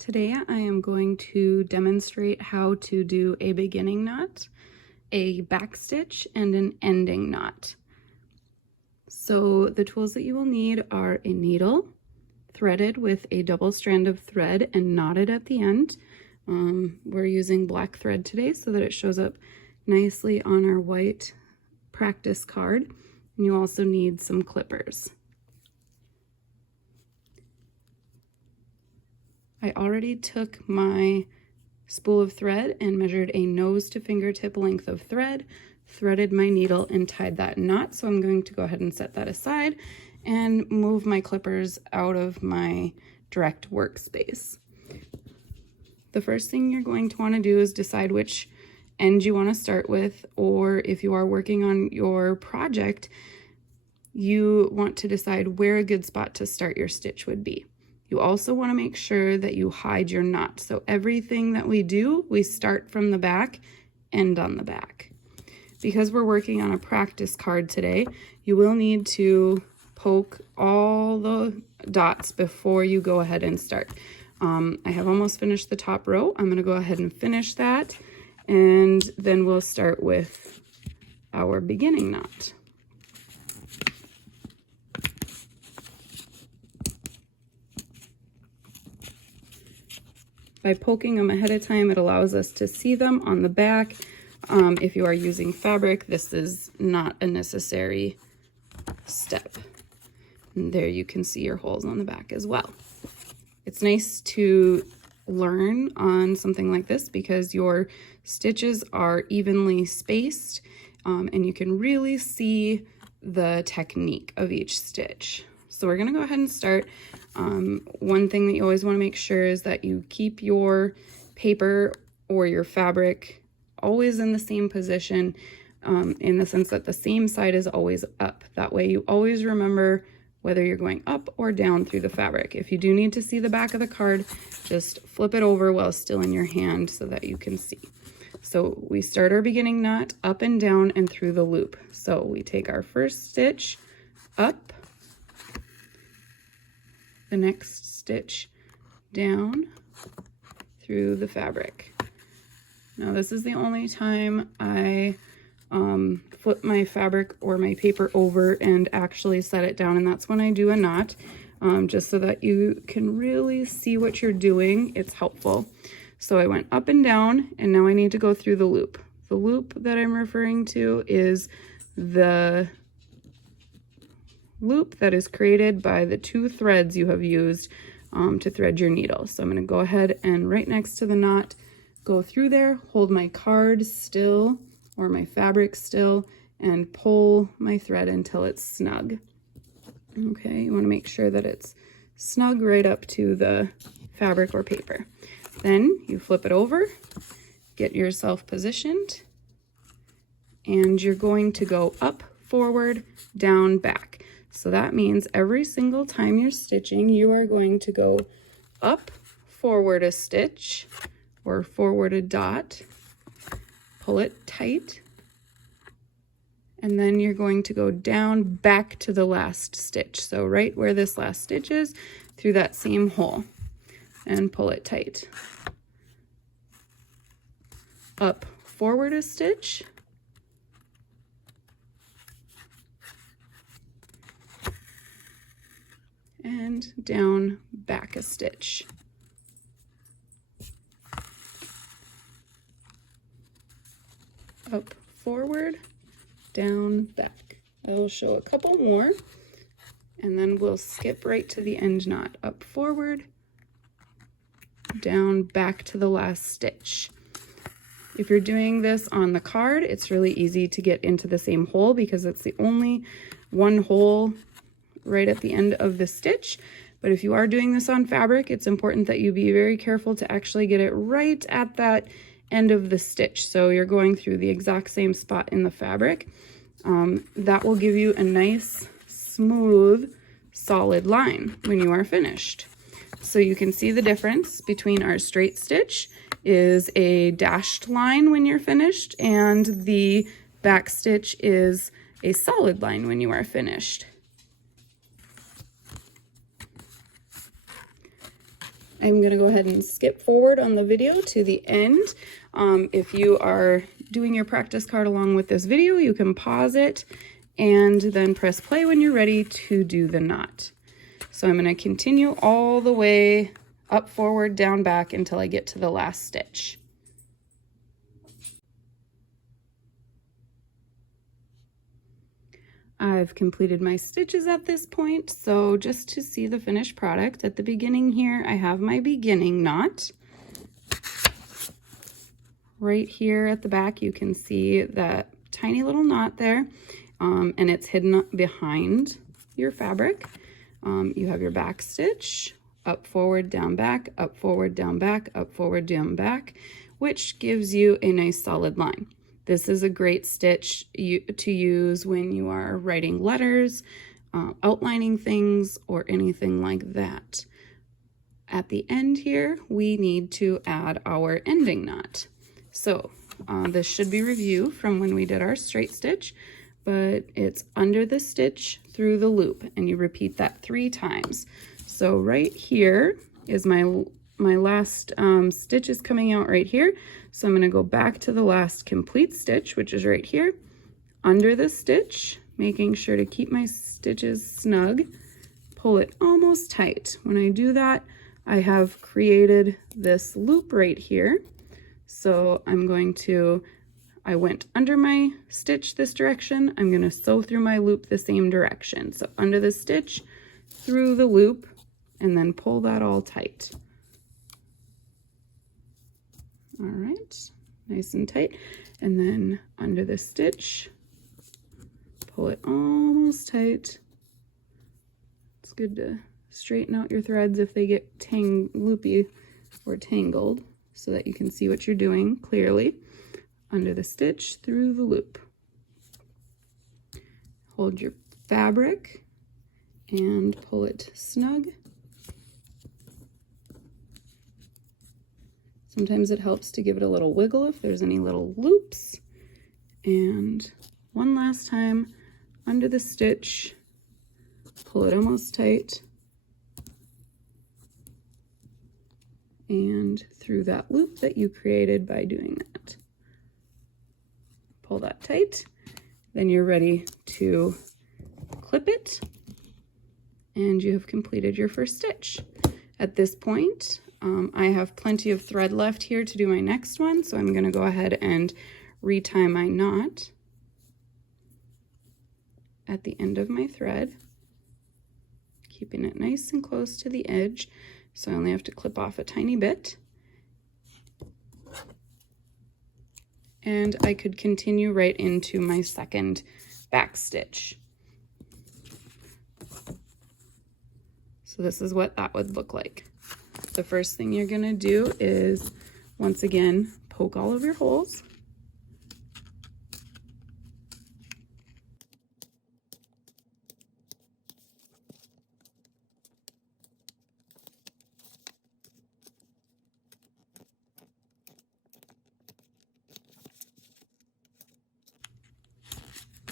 Today I am going to demonstrate how to do a beginning knot, a backstitch, and an ending knot. So the tools that you will need are a needle, threaded with a double strand of thread and knotted at the end. We're using black thread today so that it shows up nicely on our white practice card. And you also need some clippers. I already took my spool of thread and measured a nose to fingertip length of thread, threaded my needle, and tied that knot. So I'm going to go ahead and set that aside and move my clippers out of my direct workspace. The first thing you're going to want to do is decide which end you want to start with, or if you are working on your project, you want to decide where a good spot to start your stitch would be. You also want to make sure that you hide your knot. So everything that we do, we start from the back, end on the back. Because we're working on a practice card today, you will need to poke all the dots before you go ahead and start. I have almost finished the top row. I'm going to go ahead and finish that, and then we'll start with our beginning knot. By poking them ahead of time, it allows us to see them on the back. If you are using fabric, this is not a necessary step. And there you can see your holes on the back as well. It's nice to learn on something like this because your stitches are evenly spaced, and you can really see the technique of each stitch. So we're gonna go ahead and start. One thing that you always want to make sure is that you keep your paper or your fabric always in the same position, in the sense that the same side is always up. That way you always remember whether you're going up or down through the fabric. If you do need to see the back of the card, just flip it over while still in your hand so that you can see. So we start our beginning knot up and down and through the loop. So we take our first stitch up, the next stitch down through the fabric. Now this is the only time I flip my fabric or my paper over and actually set it down, and that's when I do a knot, just so that you can really see what you're doing. It's helpful. So I went up and down, and now I need to go through the loop. The loop that I'm referring to is the loop that is created by the two threads you have used to thread your needle. So I'm going to go ahead and right next to the knot, go through there, hold my card still or my fabric still, and pull my thread until it's snug. Okay, you want to make sure that it's snug right up to the fabric or paper. Then you flip it over, get yourself positioned, and you're going to go up, forward, down, back. So that means every single time you're stitching, you are going to go up, forward a stitch or forward a dot, pull it tight, and then you're going to go down back to the last stitch. So right where this last stitch is, through that same hole, and pull it tight. Up, forward a stitch, and down back a stitch. Up, forward, down, back. I will show a couple more, and then we'll skip right to the end knot. Up, forward, down, back to the last stitch. If you're doing this on the card, it's really easy to get into the same hole because it's the only one hole right at the end of the stitch. But if you are doing this on fabric, it's important that you be very careful to actually get it right at that end of the stitch. So you're going through the exact same spot in the fabric. That will give you a nice, smooth, solid line when you are finished. So you can see the difference between our straight stitch is a dashed line when you're finished, and the back stitch is a solid line when you are finished. I'm going to go ahead and skip forward on the video to the end. If you are doing your practice card along with this video, you can pause it and then press play when you're ready to do the knot. So I'm going to continue all the way up, forward, down, back until I get to the last stitch. I've completed my stitches at this point, so just to see the finished product, at the beginning here I have my beginning knot. Right here at the back you can see that tiny little knot there, and it's hidden behind your fabric. You have your back stitch, up, forward, down, back, up, forward, down, back, up, forward, down, back, which gives you a nice solid line. This is a great stitch to use when you are writing letters, outlining things, or anything like that. At the end here, we need to add our ending knot. So this should be review from when we did our straight stitch, but it's under the stitch through the loop, and you repeat that 3 times. So right here is my last stitch is coming out right here. So I'm going to go back to the last complete stitch, which is right here, under the stitch, making sure to keep my stitches snug, pull it almost tight. When I do that, I have created this loop right here. So I went under my stitch this direction, I'm going to sew through my loop the same direction. So under the stitch, through the loop, and then pull that all tight. All right, nice and tight. And then under the stitch, pull it almost tight. It's good to straighten out your threads if they get loopy or tangled so that you can see what you're doing clearly. Under the stitch, through the loop. Hold your fabric and pull it snug. Sometimes it helps to give it a little wiggle if there's any little loops. And one last time, under the stitch, pull it almost tight. And through that loop that you created by doing that. Pull that tight. Then you're ready to clip it. And you have completed your first stitch. At this point, I have plenty of thread left here to do my next one, so I'm going to go ahead and retie my knot at the end of my thread, keeping it nice and close to the edge, so I only have to clip off a tiny bit. And I could continue right into my second back stitch. So this is what that would look like. The first thing you're going to do is, once again, poke all of your holes.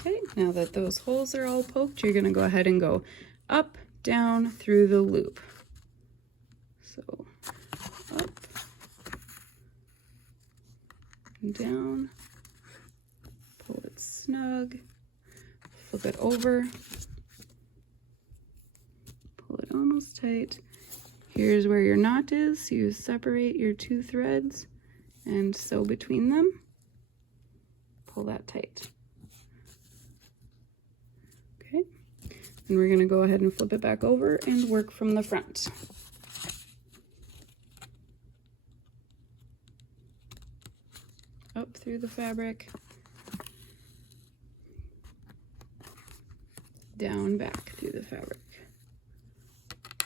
Okay, now that those holes are all poked, you're going to go ahead and go up, down, through the loop. So up, and down, pull it snug, flip it over, pull it almost tight. Here's where your knot is. You separate your 2 threads and sew between them. Pull that tight. Okay, and we're going to go ahead and flip it back over and work from the front. Up through the fabric, down, back through the fabric,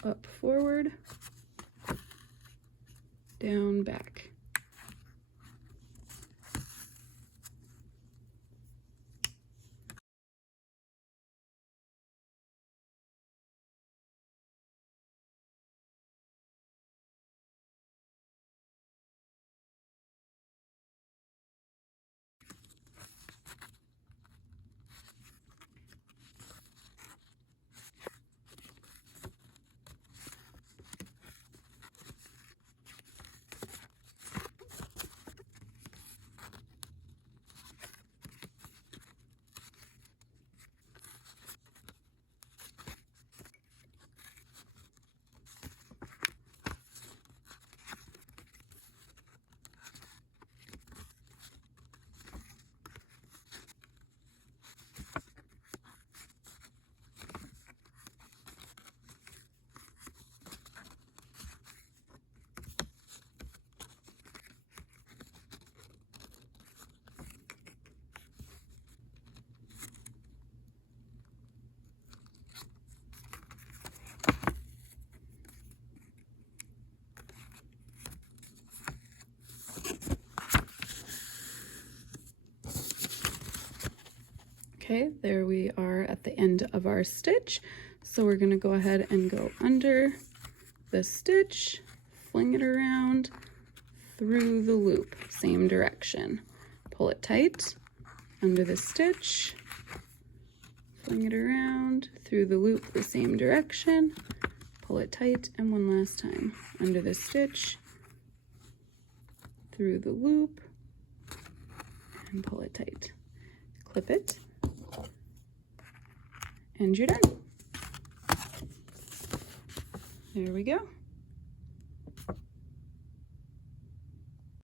up, forward, down, back. Okay, there we are at the end of our stitch. So we're going to go ahead and go under the stitch, fling it around through the loop, same direction. Pull it tight, under the stitch, fling it around through the loop the same direction, pull it tight, and one last time. Under the stitch, through the loop, and pull it tight. Clip it, and you're done. There we go.